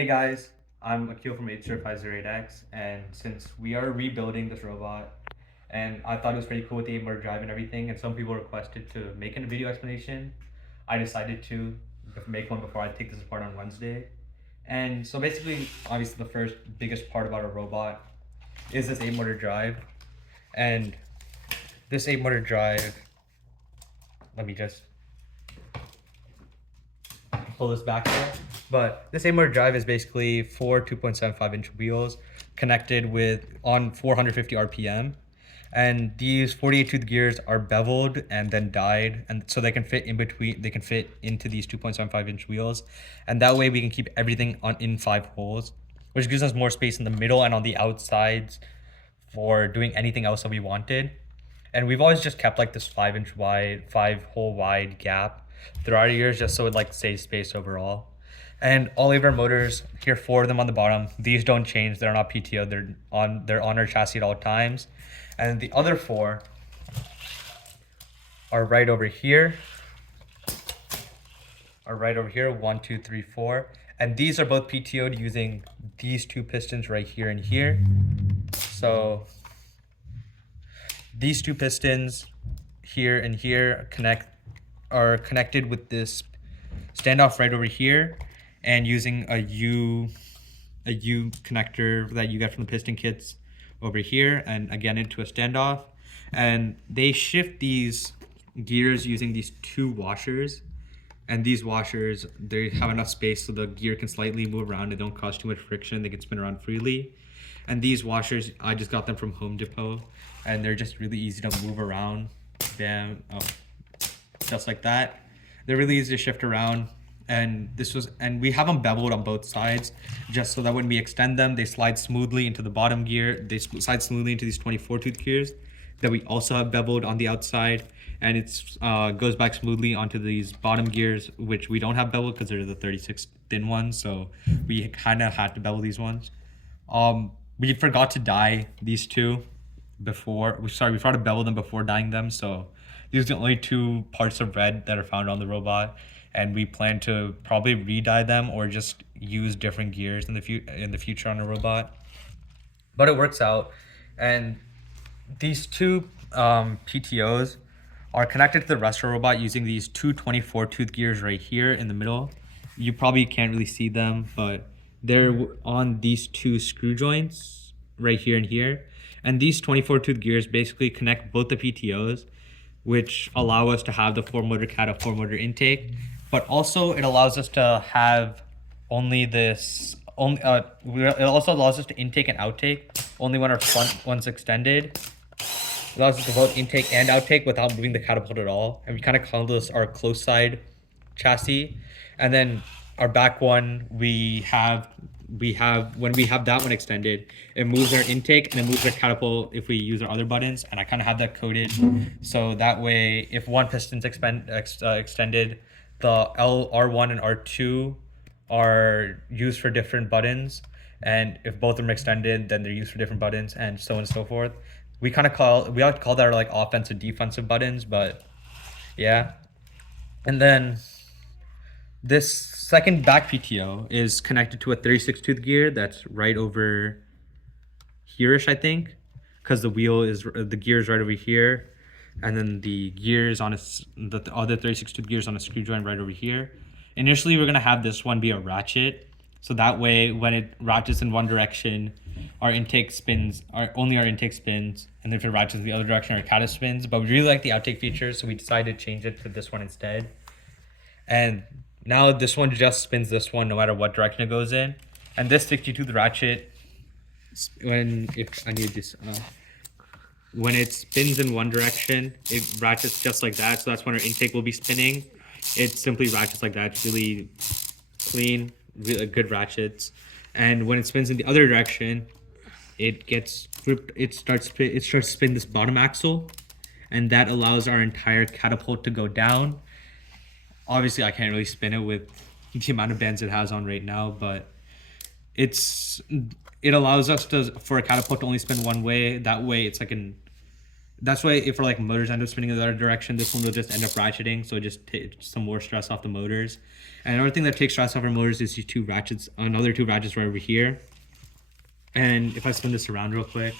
Hey guys, I'm Akil from 80508X, and since we are rebuilding this robot, and I thought it was pretty cool with the motor drive and everything, and some people requested to make a video explanation, I decided to make one before I take this apart on Wednesday. And so basically, obviously the first biggest part about a robot is this 8 motor drive, and this 8 motor drive, let me just pull this back there. But this 8 motor drive is basically four 2.75-inch wheels connected with on 450 RPM. And these 48 tooth gears are beveled and then dyed, and so they can fit in between, they can fit into these 2.75-inch wheels. And that way we can keep everything in 5 holes, which gives us more space in the middle and on the outsides for doing anything else that we wanted. And we've always just kept like this 5-inch wide, 5-hole wide gap throughout the years, just so it like saves space overall. And all of our motors here, 4 of them on the bottom, these don't change. They're not PTO. They're on our chassis at all times. And the other 4 are right over here. One, two, three, 4. And these are both PTO'd using these 2 pistons right here and here. So these 2 pistons here and here are connected with this standoff right over here, and using a U connector that you get from the piston kits over here, and again into a standoff. And they shift these gears using these 2 washers, and these washers, they have enough space so the gear can slightly move around. They don't cause too much friction. They can spin around freely. And these washers, I just got them from Home Depot, and they're just really easy to move around. Bam, oh, just like that. They're really easy to shift around. And we have them beveled on both sides, just so that when we extend them, they slide smoothly into the bottom gear. They slide smoothly into these 24 tooth gears that we also have beveled on the outside. And it goes back smoothly onto these bottom gears, which we don't have beveled because they're the 36 thin ones. So we kind of had to bevel these ones. We forgot to dye these 2 before. We forgot to bevel them before dyeing them. So these are the only 2 parts of red that are found on the robot. And we plan to probably re-dye them or just use different gears in the future on a robot. But it works out. And these 2 PTOs are connected to the rest of the robot using these 2 24 tooth gears right here in the middle. You probably can't really see them, but they're on these 2 screw joints right here and here. And these 24 tooth gears basically connect both the PTOs, which allow us to have the 4-motor cat, 4-motor intake. But also it allows us to have it also allows us to intake and outtake only when our front one's extended. It allows us to both intake and outtake without moving the catapult at all. And we kind of call this our close side chassis. And then our back one, when we have that one extended, it moves our intake and it moves our catapult if we use our other buttons. And I kind of have that coded so that way if one piston's extended, the R1 and R2 are used for different buttons, and if both of them are extended, then they're used for different buttons, and so on and so forth. We like to call that our like offensive defensive buttons, but yeah. And then this second back PTO is connected to a 36 tooth gear that's right over here-ish, I think, because the gear is right over here. And then the gears on the other 36 tooth gears on a screw joint right over here. Initially, we're gonna have this one be a ratchet, so that way when it ratchets in one direction, our intake spins, only our intake spins, and if it ratchets in the other direction, our cat spins. But we really like the outtake feature, so we decided to change it to this one instead. And now this one just spins this one no matter what direction it goes in. And this 60 tooth ratchet, when it spins in one direction, it ratchets just like that. So that's when our intake will be spinning. It simply ratchets like that. It's really clean, really good ratchets. And when it spins in the other direction, it gets gripped. It starts to spin this bottom axle, and that allows our entire catapult to go down. Obviously, I can't really spin it with the amount of bands it has on right now, but it allows us for a catapult to only spin one way. That way, it's like That's why if like motors end up spinning in the other direction, this one will just end up ratcheting, so it just takes some more stress off the motors. And another thing that takes stress off our motors is these two ratchets, another two ratchets right over here. And if I spin this around real quick,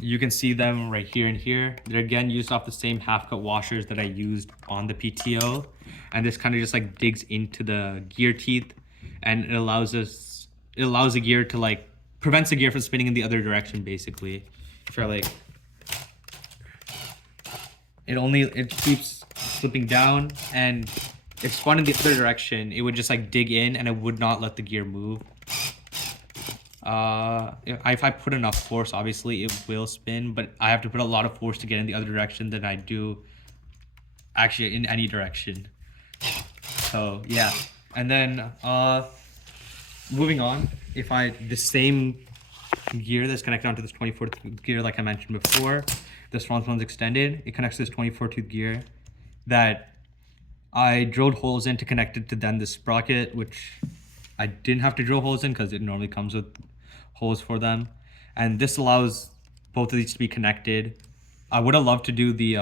you can see them right here and here. They're again used off the same half cut washers that I used on the PTO. And this kind of just like digs into the gear teeth, and it allows the gear to like, prevents the gear from spinning in the other direction basically. For like, it keeps slipping down, and if spun in the other direction, it would just like dig in and it would not let the gear move. If I put enough force, obviously it will spin, but I have to put a lot of force to get in the other direction than I do actually in any direction. So yeah, and then moving on, if the same gear that's connected onto this 24 tooth gear like I mentioned before, this front one's extended, it connects to this 24 tooth gear that I drilled holes in to connect it to then this sprocket, which I didn't have to drill holes in because it normally comes with holes for them. And this allows both of these to be connected. I would have loved to do the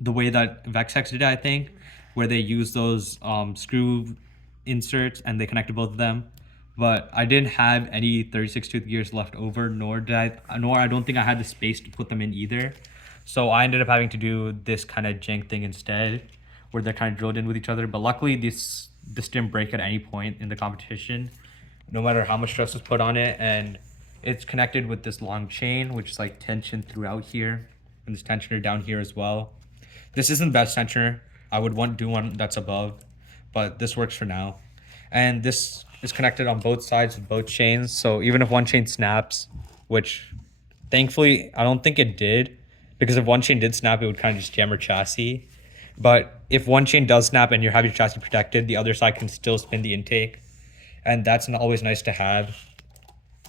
way that Vexex did it, I think, where they use those screw inserts and they connected both of them. But I didn't have any 36 tooth gears left over, nor I don't think I had the space to put them in either. So I ended up having to do this kind of jank thing instead, where they're kind of drilled in with each other. But luckily this didn't break at any point in the competition, no matter how much stress was put on it. And it's connected with this long chain, which is like tension throughout here, and this tensioner down here as well. This isn't the best tensioner. I would want to do one that's above, but this works for now. And this is connected on both sides of both chains, so even if one chain snaps, which thankfully I don't think it did, because if one chain did snap, it would kind of just jam our chassis. But if one chain does snap and you have your chassis protected, the other side can still spin the intake, and that's always nice to have.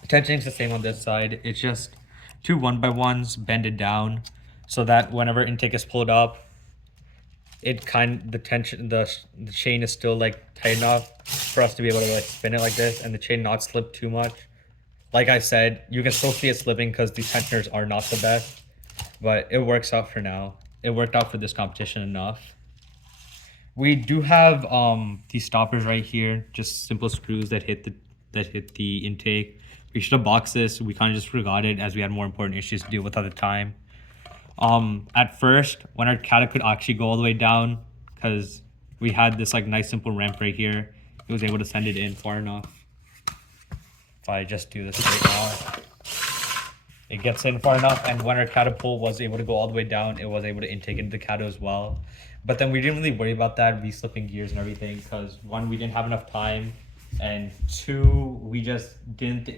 Tensioning's the same on this side. It's just two 1x1s bended down so that whenever intake is pulled up, the chain is still like tight enough for us to be able to like spin it like this, and the chain not slip too much. Like I said, you can still see it slipping because these tensioners are not the best, but it works out for now. It worked out for this competition enough. We do have these stoppers right here, just simple screws that hit the intake. We should have boxed this. We kind of just forgot it as we had more important issues to deal with at the time. At first, when our cata could actually go all the way down, because we had this like nice simple ramp right here, it was able to send it in far enough. If I just do this right now, it gets in far enough, and when our catapult was able to go all the way down, it was able to intake into the cata as well. But then we didn't really worry about that, re-slipping gears and everything, because one, we didn't have enough time, and two, we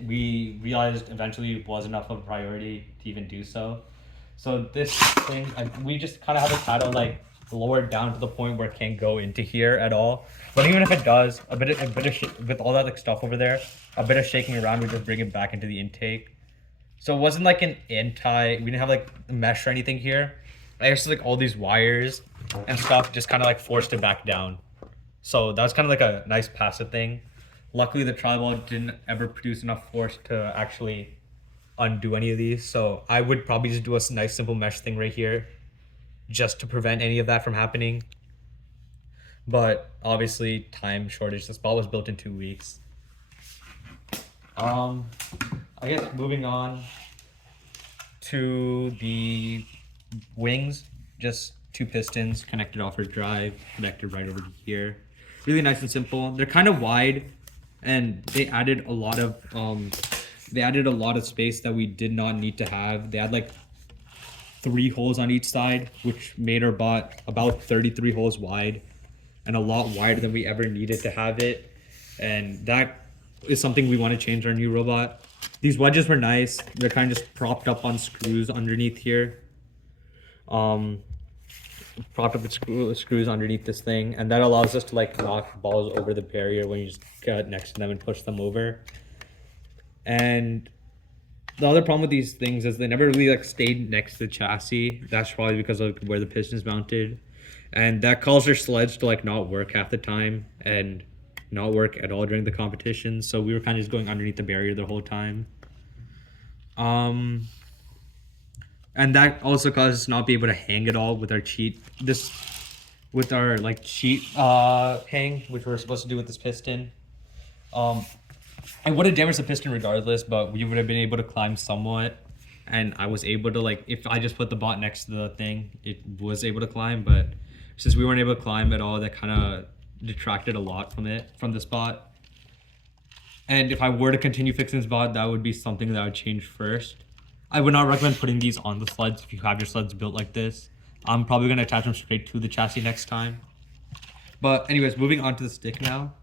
we realized eventually it was enough of a priority to even do so. So this thing, we just kind of have the cattle like lowered down to the point where it can't go into here at all. But even if it does, with all that like stuff over there, a bit of shaking around, we just bring it back into the intake. So it wasn't like we didn't have like mesh or anything here. I just like all these wires and stuff just kind of like forced it back down. So that was kind of like a nice passive thing. Luckily the tribal didn't ever produce enough force to actually undo any of these, so I would probably just do a nice simple mesh thing right here just to prevent any of that from happening. But obviously time shortage, this ball was built in 2 weeks. I guess moving on to the wings, just two pistons connected off our drive, connected right over here. Really nice and simple. They're kind of wide, and they added a lot of space that we did not need to have. They had like 3 holes on each side, which made our bot about 33 holes wide, and a lot wider than we ever needed to have it. And that is something we want to change our new robot. These wedges were nice. They're kind of just propped up on screws underneath here. Propped up with screws underneath this thing, and that allows us to like knock balls over the barrier when you just get next to them and push them over. And the other problem with these things is they never really like stayed next to the chassis. That's probably because of where the piston is mounted, and that causes our sleds to like not work half the time and not work at all during the competition. So we were kind of just going underneath the barrier the whole time. And that also caused us not be able to hang it all with our cheat with our like cheat hang, which we're supposed to do with this piston. I would have damaged the piston regardless, but we would have been able to climb somewhat. And I was able to, like, if I just put the bot next to the thing, it was able to climb. But since we weren't able to climb at all, that kind of detracted a lot from this bot. And if I were to continue fixing this bot, that would be something that I would change first. I would not recommend putting these on the sleds if you have your sleds built like this. I'm probably going to attach them straight to the chassis next time. But anyways, moving on to the stick now.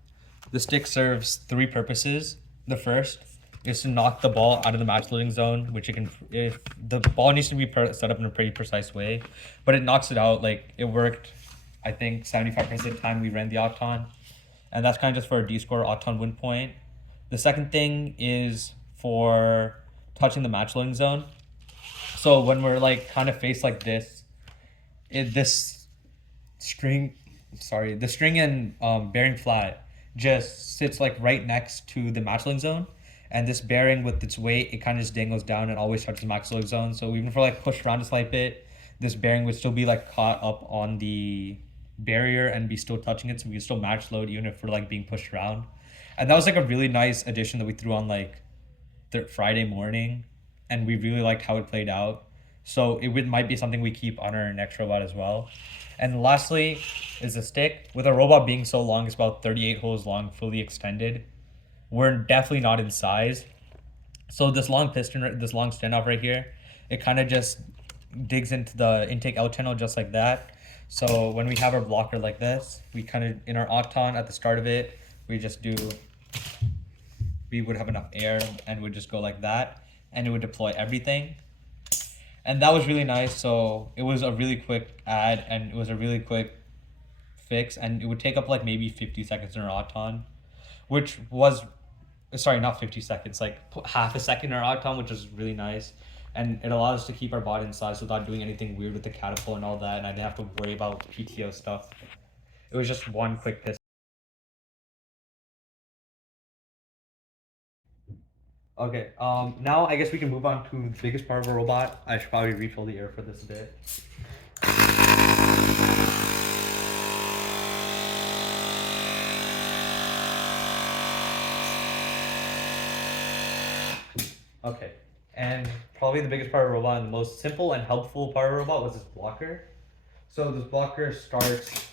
The stick serves 3 purposes. The first is to knock the ball out of the match loading zone, which it can, if the ball needs to be set up in a pretty precise way, but it knocks it out. Like, it worked, I think 75% of the time we ran the octon, and that's kind of just for a D-score octon win point. The second thing is for touching the match loading zone. So when we're like kind of faced like this, the string and bearing flat just sits like right next to the match loading zone, and this bearing with its weight, it kind of just dangles down and always touches the match loading zone. So even if we're like pushed around a slight bit, this bearing would still be like caught up on the barrier and be still touching it, so we can still match load even if we're like being pushed around. And that was like a really nice addition that we threw on like Friday morning, and we really liked how it played out. So it might be something we keep on our next robot as well. And lastly is the stick. With a robot being so long, it's about 38 holes long, fully extended. We're definitely not in size. So this long piston, this long standoff right here, it kind of just digs into the intake out channel just like that. So when we have our blocker like this, we kind of, in our octon at the start of it, we would have enough air and would just go like that, and it would deploy everything. And that was really nice. So it was a really quick add, and it was a really quick fix, and it would take up like maybe 50 seconds in our octon, which was, sorry, not 50 seconds, like half a second in our octon, which was really nice. And it allows us to keep our bot in size without doing anything weird with the catapult and all that, and I didn't have to worry about PTO stuff. It was just one quick piston. Okay, now I guess we can move on to the biggest part of a robot. I should probably refill the air for this a bit. Okay, and probably the biggest part of a robot and the most simple and helpful part of a robot was this blocker. So this blocker starts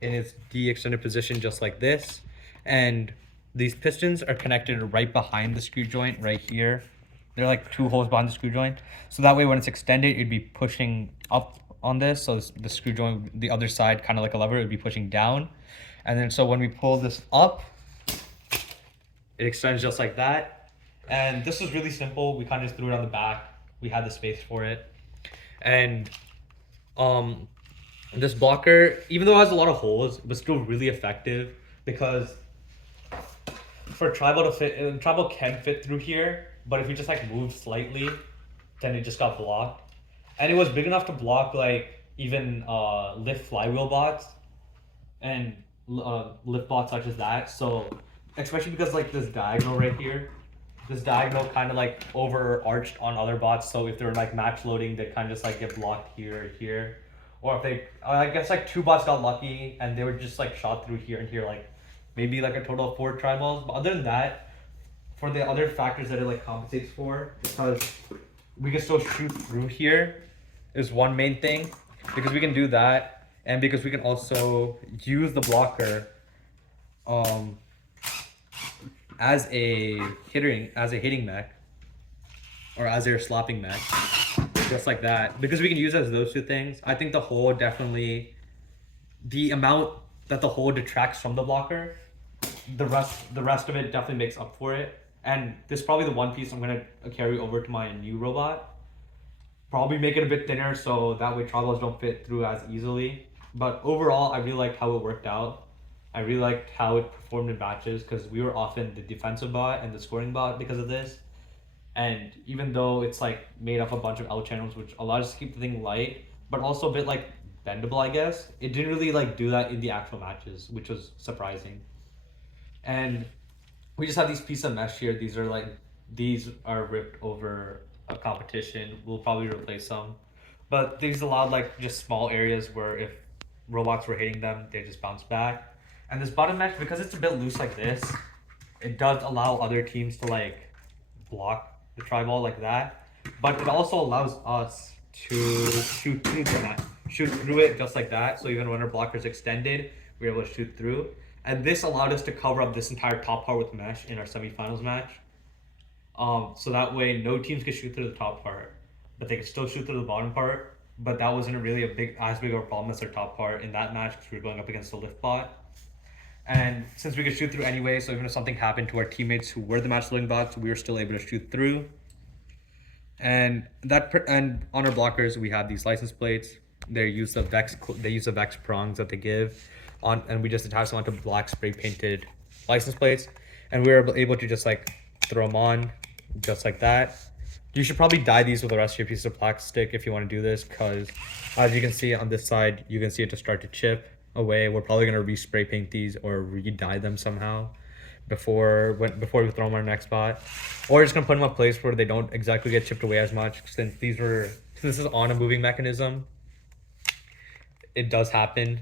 in its D extended position just like this, and these pistons are connected right behind the screw joint right here. They're like 2 holes behind the screw joint. So that way when it's extended, it'd be pushing up on this. So the screw joint, the other side, kind of like a lever, it would be pushing down. And then so when we pull this up, it extends just like that. And this was really simple. We kind of just threw it on the back. We had the space for it. And this blocker, even though it has a lot of holes, was still really effective because for tribal to fit, tribal can fit through here, but if you just like move slightly, then it just got blocked. And it was big enough to block like even lift flywheel bots and lift bots such as that. So especially because like this diagonal right here, this diagonal kind of like overarched on other bots. So if they're like match loading, they kind of just like get blocked here and here. Or if they, I guess like 2 bots got lucky and they were just like shot through here and here, like maybe like a total of 4 tri-balls. But other than that, for the other factors that it like compensates for, because we can still shoot through here is one main thing, because we can do that, and because we can also use the blocker as a hitting mech, or as a slapping mech, just like that. Because we can use it as those 2 things. I think the hole definitely, the amount that the hole detracts from the blocker, the rest of it definitely makes up for it. And this is probably the one piece I'm gonna carry over to my new robot. Probably make it a bit thinner so that way tri-balls don't fit through as easily. But overall, I really liked how it worked out. I really liked how it performed in matches, because we were often the defensive bot and the scoring bot because of this. And even though it's like made up a bunch of L channels, which allows us to keep the thing light, but also a bit like bendable, I guess, it didn't really like do that in the actual matches, which was surprising. And we just have these pieces of mesh here. These are ripped over a competition. We'll probably replace some, but these allowed like just small areas where if robots were hitting them, they just bounce back. And this bottom mesh, because it's a bit loose like this, it does allow other teams to like block the tri ball like that, but it also allows us to shoot through it just like that. So even when our blocker is extended, we're able to shoot through. And this allowed us to cover up this entire top part with mesh in our semifinals match. So that way no teams could shoot through the top part, but they could still shoot through the bottom part. But that wasn't really as big of a problem as their top part in that match because we were going up against the lift bot. And since we could shoot through anyway, so even if something happened to our teammates who were the match losing bots, we were still able to shoot through. And and on our blockers, we have these license plates. They use the vex prongs that they give on, and we just attach them onto black spray painted license plates, and we were able to just like throw them on, just like that. You should probably dye these with the rest of your pieces of plastic if you want to do this, because as you can see on this side, you can see it to start to chip away. We're probably gonna respray paint these or re-dye them somehow before we throw them on our next spot, or just gonna put them in a place where they don't exactly get chipped away as much. Since this is on a moving mechanism, it does happen.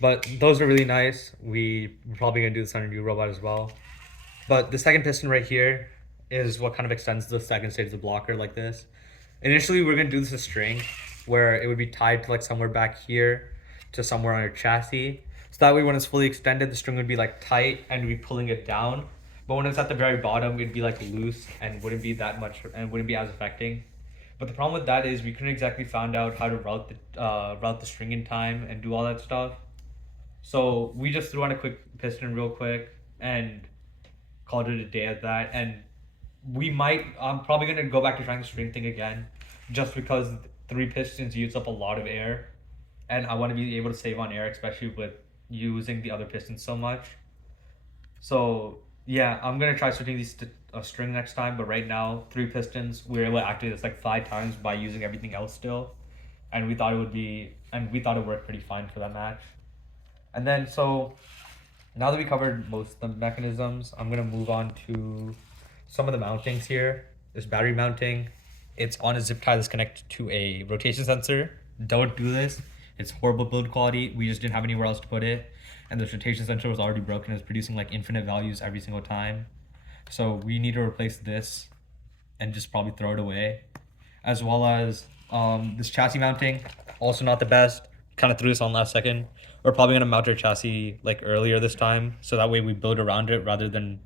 But those are really nice. We're probably gonna do this on a new robot as well. But the second piston right here is what kind of extends the second stage of the blocker like this. Initially, we're gonna do this a string where it would be tied to like somewhere back here to somewhere on your chassis. So that way when it's fully extended, the string would be like tight and we'd be pulling it down. But when it's at the very bottom, it'd be like loose and wouldn't be that much and wouldn't be as affecting. But the problem with that is we couldn't exactly find out how to route the string in time and do all that stuff. So we just threw on a quick piston real quick and called it a day at that. And I'm probably gonna go back to trying the string thing again, just because 3 pistons use up a lot of air, and I want to be able to save on air, especially with using the other pistons so much. So yeah, I'm gonna try switching these to a string next time. But right now, 3 pistons, we were able to activate this like 5 times by using everything else still, and we thought it worked pretty fine for that match. And then so now that we covered most of the mechanisms, I'm gonna move on to some of the mountings here. This battery mounting, it's on a zip tie that's connected to a rotation sensor. Don't do this. It's horrible build quality. We just didn't have anywhere else to put it. And the rotation sensor was already broken. It's producing like infinite values every single time. So we need to replace this and just probably throw it away. As well as this chassis mounting, also not the best. Kind of threw this on last second. We're probably gonna mount our chassis like earlier this time, so that way we build around it rather than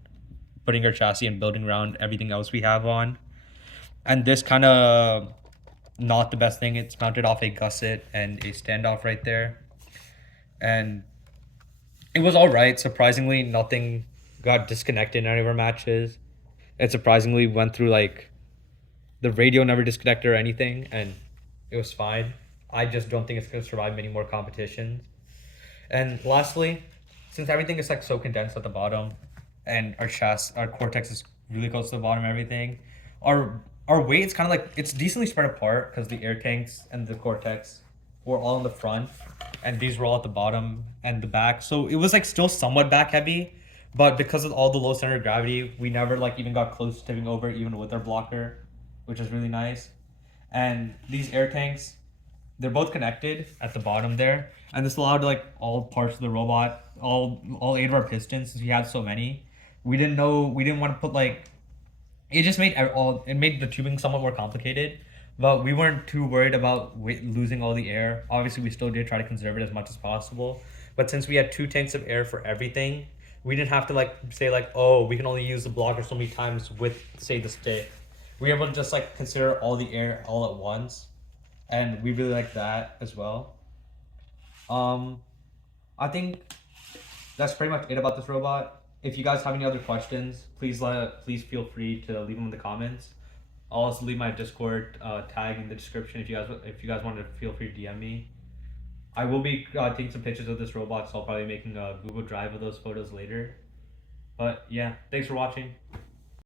putting our chassis and building around everything else we have on. And this kind of not the best thing. It's mounted off a gusset and a standoff right there, and it was all right. Surprisingly, nothing got disconnected in any of our matches. It surprisingly went through like the radio never disconnected or anything, and it was fine. I just don't think it's gonna survive many more competitions. And lastly, since everything is like so condensed at the bottom, and our cortex is really close to the bottom and everything, our weight's kind of like, it's decently spread apart because the air tanks and the cortex were all in the front, and these were all at the bottom and the back. So it was like still somewhat back heavy, but because of all the low center of gravity, we never like even got close to tipping over even with our blocker, which is really nice. And these air tanks, they're both connected at the bottom there, and this allowed like all parts of the robot, all 8 of our pistons, since we had so many. We didn't want to put like, it just made the tubing somewhat more complicated, but we weren't too worried about losing all the air. Obviously, we still did try to conserve it as much as possible, but since we had 2 tanks of air for everything, we didn't have to like say like, oh, we can only use the blocker so many times with say the stick. We were able to just like consider all the air all at once, and we really like that as well. I think that's pretty much it about this robot. If you guys have any other questions, please feel free to leave them in the comments. I'll also leave my Discord tag in the description if you guys want to feel free to DM me. I will be taking some pictures of this robot, so I'll probably be making a Google Drive of those photos later. But yeah, thanks for watching.